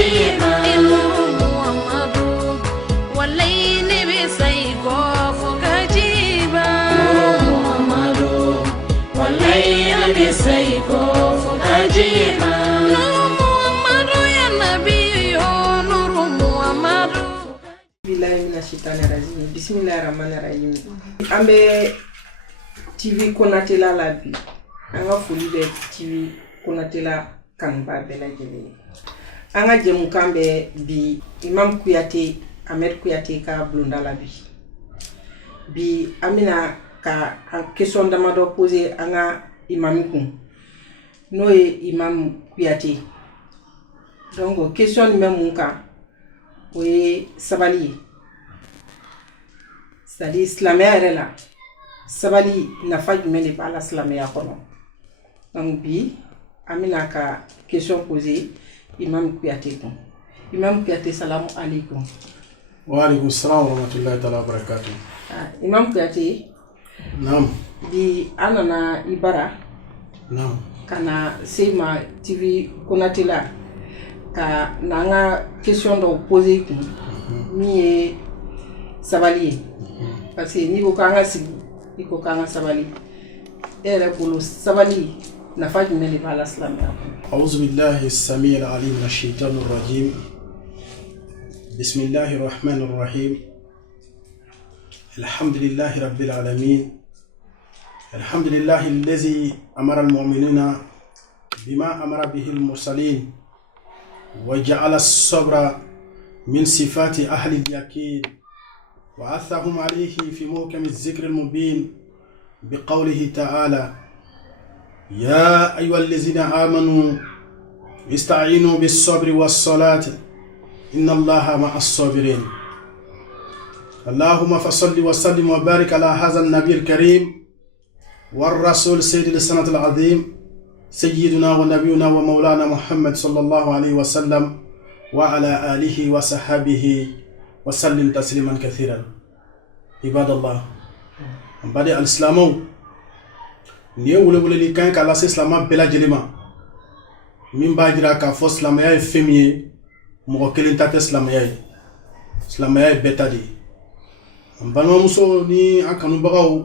kajima Muhammadu wallahi ne be sai ko fo kajiba Muhammadu wallahi ne be sai ko fo kajiba Muhammadu ya nabi yo nuru Muhammadu billahi minash shaitani rajim bismillahir rahmanir rahim ambe TV Konatela la bi anga foli be TV Konatela kan ba bela jeli anga jemu kambe bi Imam Kuyate Ahmed Kuyate ka blonda la bi amina ka question dama do poser anga imam kun no e Imam Kuyate donc question même mun ka o ye sabali c'est-à-dire silamɛya yɛrɛ la sabali nafa jumɛn de b'a la silamɛya kɔnɔ donc bi an bɛna ka question poser Imam Kuyate kun Imam Kuyate salamu alaikum. Wa alaikum salam wa rahmatullahi ta'ala wa barakatuh. Imam Kuyate naam bi an nana i bara naam kana se ma TV Konatela ka na an ka question dɔw poser kun min ye sabali ye parce que n'i ko k'an ka sigi i ko k'an ka sabali e yɛrɛ bolo sabali nafa jumɛn de b'a la silamɛya kɔnɔ. A'udhu billahi as-sami'il 'alim minash shaitanir rajim. Bismillahir rahmanir rahim. Alhamdulillahi rabbil alamin. Alhamdulillahi alladhi amara al-mu'minina bima amara bihi al-mursalin wa ja'ala as-sabra min sifati ahli al-yaqin وأثهم عليه في موكم الذكر المبين بقوله تعالى يا أيها الذين آمنوا استعينوا بالصبر والصلاة إن الله مع الصابرين اللهم فصل وسلم وبارك على هذا النبي الكريم والرسول سيد السنة العظيم سيدنا ونبينا ومولانا محمد صلى الله عليه وسلم وعلى آله وصحبه وسلم تسليما كثيرا عباد الله بعد الاسلام ني ولولي كان كلا اسلام بلا جلما من باجرا كا فو اسلام يا فيمي مو كلين تات اسلام يا بتادي بانو مسو ني akanu bagaw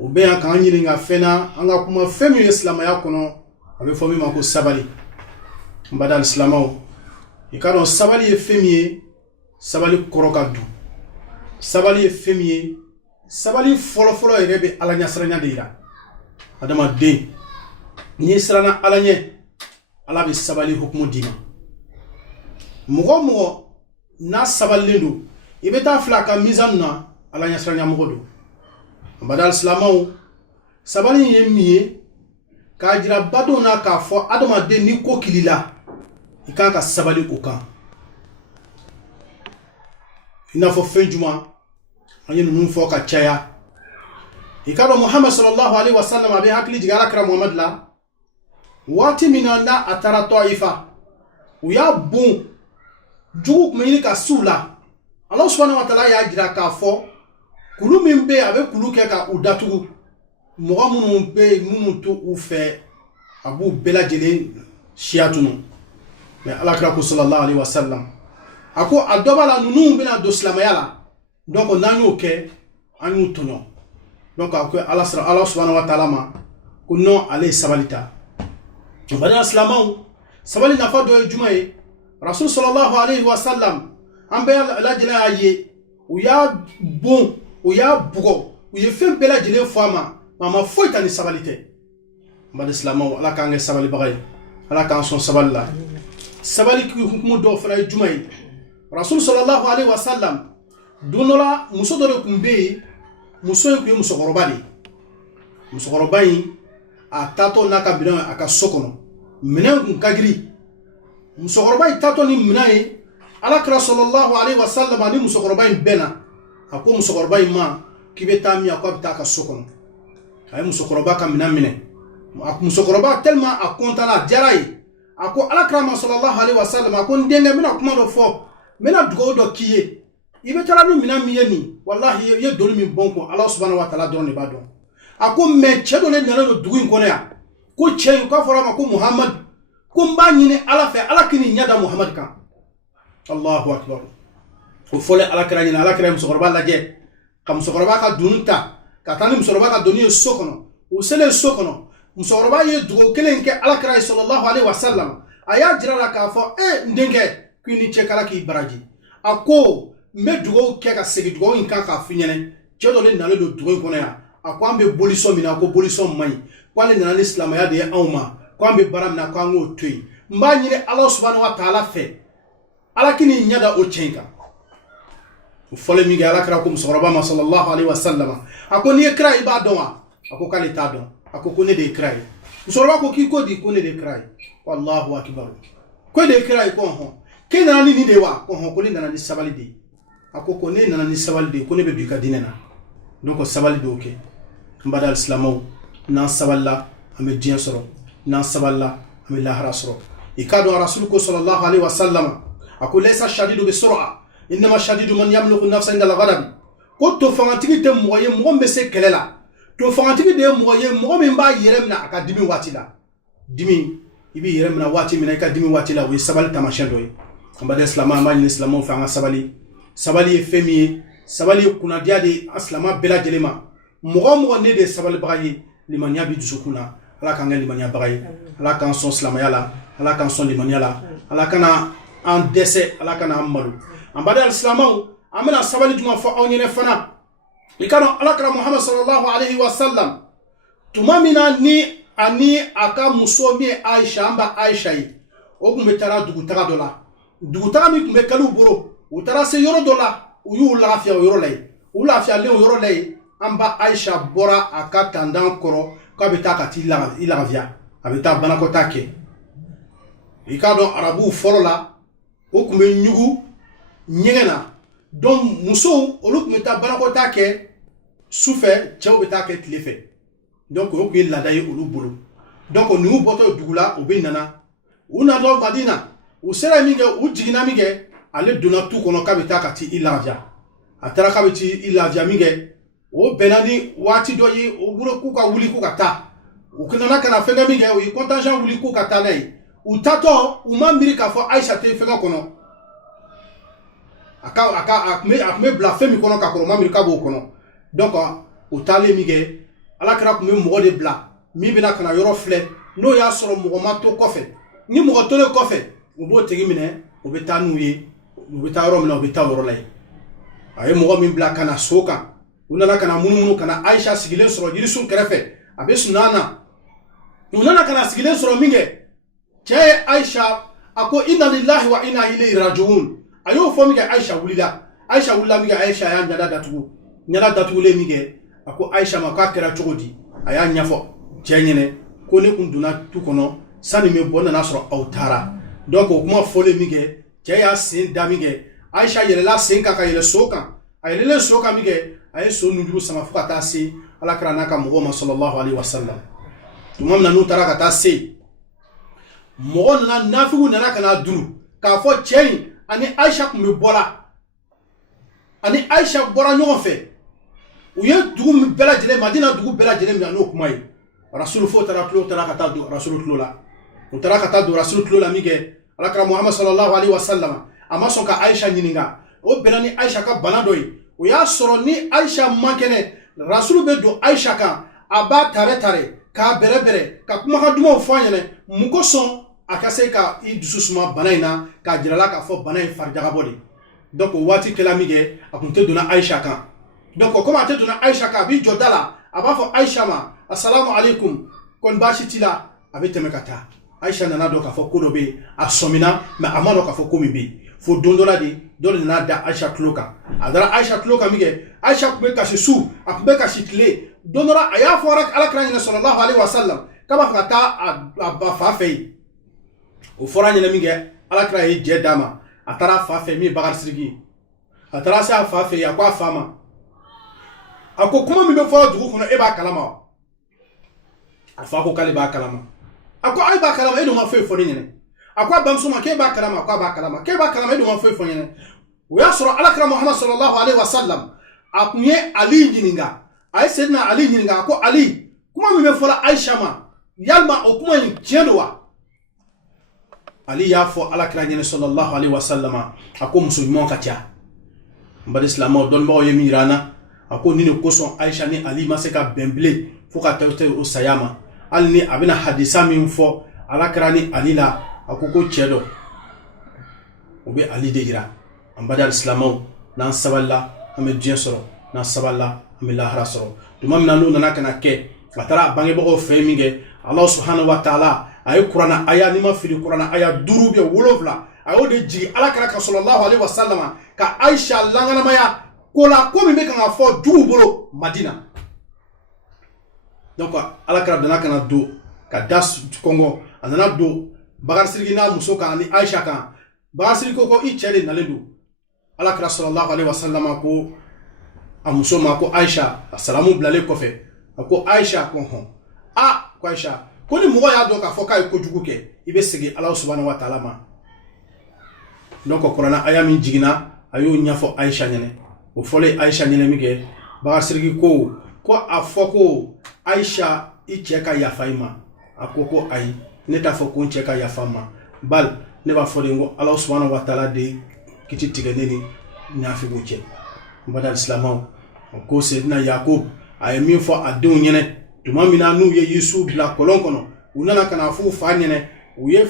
o be aka nyiri nga fena anga kuma femi islam ya kono abe fomi mako sabali mbada islamao ikaro sabali e femi sabali korokadu sabali ye femiye sabali folo yere be alanya sranya deira adama de ni srana alanye ala be sabali hukmu dima mugo na sabalindu ibeta flaka mizanna alanya sranya mugodo badal islamau sabali ye miye ka jira bado na ka fo adama de ni ko kilila ikaka sabali uka ina fo fenjuma anye nunu fo ka chaya ikado Muhammad sallallahu alaihi wasallam abi hakli jigara kra Muhammad la wati minanda atara taifa uya bon jugu kumini ka sula Allah subhanahu wa ta'ala ya jira ka fo kulu min be abe kulu ke ka udatugu mo munu be munu to ufe abu belajele shiatunu mais Allah kra sallallahu alaihi wasallam ako adobala nunu bina do islamayala donc nanyo ke anyu tonyo donc ako Allah subhanahu wa ta'ala ma ko non ale sabalita bana islamau sabali na fa do jumaye rasul sallallahu alaihi wasallam ambe la jina aye uya bon uya bugo uye fe bela jile fama mama foita ni sabalite bana islamau ala kange sabali bagay ala kan son saballa sabali ki hukumu do fa jumaye rasul sallallahu alaihi wasallam donola muso do kumbe muso yi muso korobali muso korobai a tato na kabira aka sokono menen kagiri muso korobai tato ni minai ala kra sallallahu alaihi wasallam ani muso korobai bena ako muso korobai ma kibeta mi akwa bita aka sokono ay muso koroba ka minamine muso koroba tellement a kontana jarai ako ala kra sallallahu alaihi wasallam ako ndenga mina kuma do fo mena dugo do kiye ibe tala mi mina miyeni wallahi ye dolu mi bonko Allah subhanahu wa ta'ala don ne ba don ako me chedo le nana do dugu ko ya ko che ko fora ma ko Muhammad ko mba nyine ala fe ala kini nyada Muhammad kan Allahu akbar. O fole alakira nyina alakira musokoroba lajɛ ka musokoroba ka dunu ta ka taa ni musokoroba ka dunu ye so kɔnɔ o selen so kɔnɔ musokoroba ye dugawu kelen kɛ alakira sallallahu alaihi wasallam a y'a jira la k'a fɔ n denkɛ k'i ni cɛ kala k'i baraji a ko n bɛ dugawu kɛ ka segin dugawu in kan k'a f'i ɲɛna cɛ dɔ le nalen don dugawu in kɔnɔ yan a ko an bɛ bolisɔn min na ko bolisɔn man ɲi k'ale nana ni silamɛya de ye anw ma k'an bɛ baara min na k'an k'o to yen n b'a ɲini ala subhanahu wa ta'ala fɛ ala k'i ni ɲɛda o cɛ in kan o fɔlen min kɛ alakira ko musokɔrɔba ma sallallahu alaihi wasallam a ko n'i ye kira i b'a dɔn wa a ko k'ale t'a dɔn a ko ne de ye kira ye musokɔrɔba ko k'i ko di ko ne de ye kira ye wallahu akbar ko ne de ye kira ye ko hɔn k'e nana ni nin de ye wa ko hɔn ko ne nana ni sabali de ye a ko ne nana ni sabali de ye ko ne bɛ don i ka diinɛ na donc sabali de y'o kɛ n bada alisilamɛw n'an sabalila an bɛ diɲɛ sɔrɔ n'an sabalila an bɛ lahara sɔrɔ i k'a dɔn rasulu ko sallallahu alaihi wasallam a ko laysa shadidu bisur'a innama shadidu man yamliku nafsa inda al-ghadab ko to fangatigi tɛ mɔgɔ ye mɔgɔ min bɛ se kɛlɛ la to fangatigi de ye mɔgɔ ye mɔgɔ min b'a yɛrɛ minɛ a ka dimi waati la dimi i b'i yɛrɛ minɛ waati min na i ka dimi waati la o ye sabali taamasiyɛn dɔ ye an bada silamɛw an b'a ɲini silamɛw fɛ an ka sabali ye fɛn min ye sabali ye kunnadiya de ye an silamɛ bɛɛ lajɛlen ma mɔgɔ o mɔgɔ ne de ye sabalibaga ye limaniya bi dusukun na ala k'an kɛ limaniyabaga ye ala k'an sɔn silamɛya la ala k'an sɔn limaniya la ala kana an dɛsɛ ala kana an malo an bada alisilamɛw an bɛna sabali jumɛn fɔ aw ɲɛnɛ fana i ka dɔn alakira muhammad sallallahu alaihi wasallam tuma min na ni ani a ka muso min ye aisha an ba aisha ye o tun bɛ taara dugutaga dɔ la dugutaga min tun bɛ kɛliw bolo u taara se yɔrɔ dɔ la u y'u lafiya o yɔrɔ la yen u lafiyalen o yɔrɔ la yen an ba aisha bɔra a ka tandan kɔrɔ k'a bɛ taa ka t'i lafiya a bɛ taa banakɔta kɛ i k'a dɔn arabuw fɔlɔ la o tun bɛ ɲugu ɲɛgɛn na donc musow olu tun bɛ taa banakɔta kɛ sufɛ cɛw bɛ taa kɛ tile fɛ donc o tun ye laada ye olu bolo donc ninnu bɔtɔ dugu la u bɛ nana u natɔ Madina u sera min kɛ u jiginna min kɛ ale donna tu kɔnɔ k'a bɛ taa ka t'i lafiya a taara k'a bɛ t'i lafiya min kɛ o bɛnna ni waati dɔ ye o bolo k'u ka wuli k'u ka taa u nana ka na fɛnkɛ min kɛ u ye contingent wuli k'u ka taa n'a ye u taatɔ u ma miiri k'a fɔ Aisha tɛ fɛnkɛ kɔnɔ a tun bɛ bila fɛn min kɔnɔ ka kɔrɔ u ma miiri k'a b'o kɔnɔ donc u taalen min kɛ alakira tun bɛ mɔgɔ de bila min bɛna ka na yɔrɔ filɛ n'o y'a sɔrɔ mɔgɔ ma to kɔfɛ ni mɔgɔ tolen kɔfɛ u b'o tigi minɛ u bɛ taa n'u ye u bɛ taa yɔrɔ min na u bɛ taa yɔrɔ la yen a ye mɔgɔ min bila ka na so kan u nana ka na munumunu ka na Aisha sigilen sɔrɔ yirisun kɛrɛfɛ a bɛ sunɔgɔ na u nana ka na sigilen sɔrɔ min kɛ cɛ ye Aisha a ko inna lillahi wa inna ilayhi raji'un a y'o fɔ min kɛ Aisha wulila min kɛ Aisha y'a ɲɛda datugulen min kɛ a ko Aisha ma k'a kɛra cogo di a y'a ɲɛfɔ cɛ ɲɛnɛ ko ne kun donna tu kɔnɔ sani min bɔ nana sɔrɔ aw taara donc o kuma fɔlen min kɛ cɛ y'a sen da min kɛ Aisha yɛlɛla sen kan ka yɛlɛ so kan a yɛlɛlen so kan min kɛ a ye so nunjuru sama fo ka taa se alakira n'a ka mɔgɔw ma sallallahu alaihi wasallam tuma min na n'u taara ka taa se mɔgɔ nana nafigiw nana ka na duru k'a fɔ cɛ in ani Aisha tun bɛ bɔra ɲɔgɔn fɛ u ye dugu min bɛɛ lajɛlen Madina dugu bɛɛ lajɛlen min n'o kuma ye rasulu fo taara ka taa don rasulu tulo la u taara ka taa don rasulu tulo la min kɛ alakira muhammad sallallahu alaihi wasallam a ma sɔn ka Aisha ɲininka o bɛnna ni Aisha ka bana dɔ ye o y'a sɔrɔ ni Aisha man kɛnɛ rasulu bɛ don Aisha kan a b'a tare k'a bɛrɛbɛrɛ ka kumakan dumanw fɔ a ɲɛna mun kosɔn a ka se ka i dusu suma bana in na k'a jirala k'a fɔ bana in farijagabɔ de donc o waati kɛla min kɛ a tun tɛ donna Aisha kan donc comme a tɛ donna Aisha kan a b'i jɔ da la a b'a fɔ Aisha ma assalamu alaikum kɔni baasi t'i la a bɛ tɛmɛ ka taa Aisha nana dɔn k'a fɔ ko dɔ bɛ yen a sɔmina mais a ma dɔn k'a fɔ ko min bɛ yen fo don dɔ la de dɔ de nana da Aisha tulo kan a dara Aisha tulo kan min kɛ Aisha tun bɛ kasi su a tun bɛ kasi tile don dɔ la a y'a fɔ alakira ɲɛna sallallahu alaihi wasallam k'a b'a fɛ ka taa a ba fa fɛ yen o fɔra ɲɛna min kɛ alakira ye jɛ d'a ma a taara a fa fɛ min ye Bakari Sidiki ye a taara se a fa fɛ yen a ko a fa ma a ko kuma min bɛ fɔra dugu kɔnɔ e b'a kalama wa a fa ko k'ale b'a kalama a ko e b'a kalama e dun ma foyi fɔ ne ɲɛna a ko a bamuso ma k'e b'a kalama a ko a b'a kalama k'e b'a kalama e dun ma foyi fɔ ɲɛna o y'a sɔrɔ alakira muhammad sallallahu alaihi wasallam a tun ye Ali ɲininka a ye Seydina Ali ɲininka a ko Ali kuma min bɛ fɔra Aisha ma yalima o kuma in tiɲɛ don wa ali y'a fɔ alakira ɲɛnɛ sallallahu alaihi wasallam a ko muso ɲuman ka ca n bari silamɛw dɔnnibagaw ye min yira an na a ko ni kosɔn Aisha ni Ali ma se ka bɛn bilen fo ka taa o saya ma hali ni a bɛna hadisa min fɔ alakira ni Ali la a ko cɛ dɔ o bɛ Ali de yira an bari silamɛw n'an sabalila an bɛ diɲɛ sɔrɔ n'an sabalila an bɛ lahara sɔrɔ tuma min na n'u nana ka na kɛ a taara a bangebagaw fɛ min kɛ Allah subhanahu wa ta'ala a ye kuranna aya ni ma fili kuranna aya 5 bɛ 7 a y'o de jigi alakira kan sallallahu alaihi wasallam ka Aisha langanamaya ko la ko min bɛ kan ka fɔ jugu bolo Madina donc alakira dana kana do ka da kɔngɔ a nana do Bakarisiri n'a muso kan ni Aisha kan Bakarisiri ko i cɛ de nalen do alakira sallallahu alaihi wasallam ko a muso ma ko Aisha salamu bilalen kɔfɛ a ko Aisha ko hɔn ko Aisha ko ni mɔgɔ y'a dɔn k'a fɔ k'a ye kojugu kɛ i bɛ segin Allah subhanahu wa ta'ala ma donc kuranna aya min jiginna a y'o ɲɛfɔ Aisha ɲɛnɛ o fɔlen Aisha ɲɛnɛ min kɛ Bakarisiri ko a fɔ ko Aisha i cɛ ka yafa i ma a ko ayi ne t'a fɔ ko n cɛ ka yafa ma bal ne b'a fɔ de ko Allah subhanahu wa ta'ala de kiti tigɛ ne ni ɲafigu cɛ n bada silamɛw ko Seydina Yakob a ye min fɔ a denw ɲɛnɛ tuma min na n'u ye Yusu bila kɔlɔn kɔnɔ u nana ka na f'u fa ɲɛnɛ u ye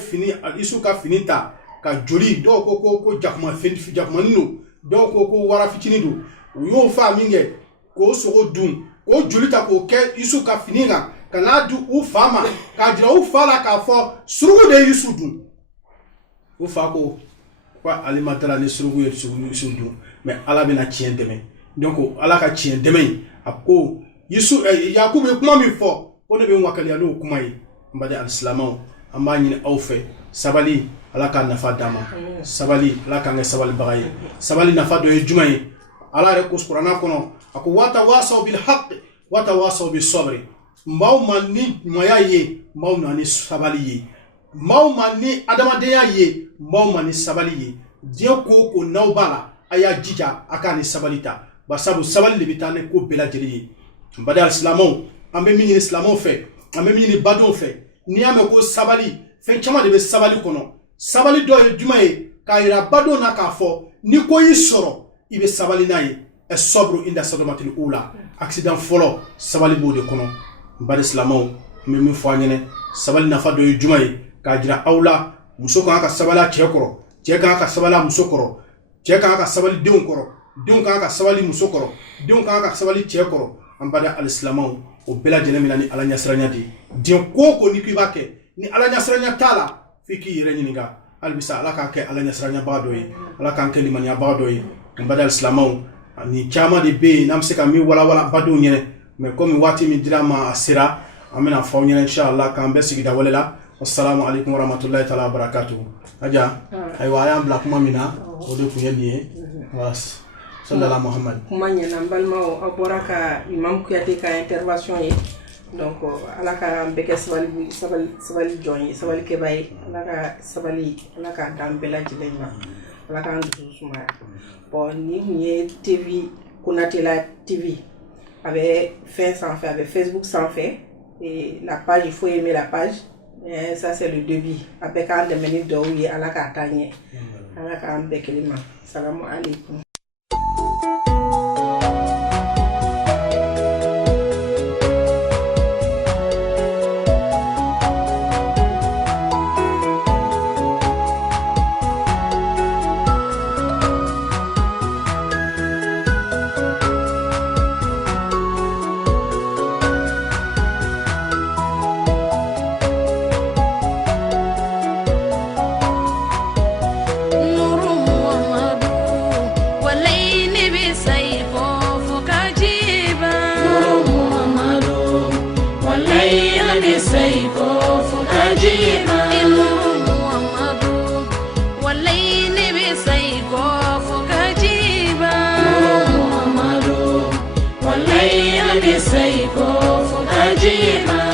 Yusu ka fini ta ka joli dɔw ko jakumanin don dɔw ko wara fitinin don u y'o fa min kɛ k'o sogo dun k'o joli ta k'o kɛ Yusu ka fini kan ka n'a di u fa ma k'a jira u fa la k'a fɔ surugu de ye Yusu dun u fa ko ale ma dala ni surugu ye Yusu dun mais Ala bɛna tiɲɛ dɛmɛ donc Ala ka tiɲɛ dɛmɛ a ko Yakubu ye kuma min fɔ ko ne bɛ n wakaliya n'o kuma ye n badi alisilamɛw an b'a ɲini aw fɛ sabali Ala ka nafa d'an ma sabali Ala k'an kɛ sabalibaga ye sabali nafa dɔ ye jumɛn ye Ala yɛrɛ ko kuranna kɔnɔ a ko watawasaw bil haqq watawasaw bis sabr maaw ma ni ɲumanya ye maaw ma ni sabali ye maaw ma ni adamadenya ye maaw ma ni sabali ye diɲɛ ko n'aw b'a la a y'a jija a k'a ni sabali ta basabu sabali de bɛ taa ni ko bɛɛ lajɛlen ye n badi alisilamɛw an bɛ min ɲini silamɛw fɛ an bɛ min ɲini badenw fɛ n'i y'a mɛn ko sabali fɛn caman de bɛ sabali kɔnɔ sabali dɔ ye jumɛn ye k'a yira badenw na k'a fɔ ni ko y'i sɔrɔ i bɛ sabali n'a ye sabru inda sadamatil ula accident fɔlɔ sabali b'o de kɔnɔ n badi silamɛw n bɛ min fɔ an ɲɛnɛ sabali nafa dɔ ye jumɛn ye k'a jira aw la muso kan ka sabali a cɛ kɔrɔ cɛ kan ka sabali a muso kɔrɔ cɛ kan ka sabali denw kɔrɔ denw kan ka sabali muso kɔrɔ denw kan ka sabali cɛ kɔrɔ an bada alisilamɛw o bɛɛ lajɛlen mina ni Ala ɲɛsiranya de diɲɛ ko ko ni k'i b'a kɛ ni Ala ɲɛsiranya t'a la f'i k'i yɛrɛ ɲininka halisa Ala k'an kɛ Ala ɲɛsiranyabaga dɔ ye Ala k'an kɛ limaniyabaga dɔ ye an bada alisilamɛw ni caman de bɛ yen n'an bɛ se ka min walawala badenw ɲɛnɛ mais komi waati min dira ma a sera an bɛna fɔ aw ɲɛnɛ inshallah k'an bɛɛ sigida wale la assalamu alaikum warahmatullahi ta'ala wabarakatuh aja ayiwa a y'an bila kuma min na o de tun ye nin ye sallallahu Muhammad kuma ɲɛna n balimaw aw bɔra ka Imam Kuyate ka intervention ye donc Ala ka bɛɛ kɛ sabali jɔn ye sabalikɛba ye Ala ka sabali Ala ka d'an bɛɛ lajɛlen ma Ala k'an dusu sumaya bon ni kun ye TV Konatela TV a bɛ fɛn sanfɛ a bɛ Facebook sanfɛ et la page il faut aimer la page et ça c'est le début a bɛ k'an dɛmɛ ni dɔw ye Ala k'a taa ɲɛ Ala k'an bɛɛ kelen ma salamu alaikum. Say, go for Kajima.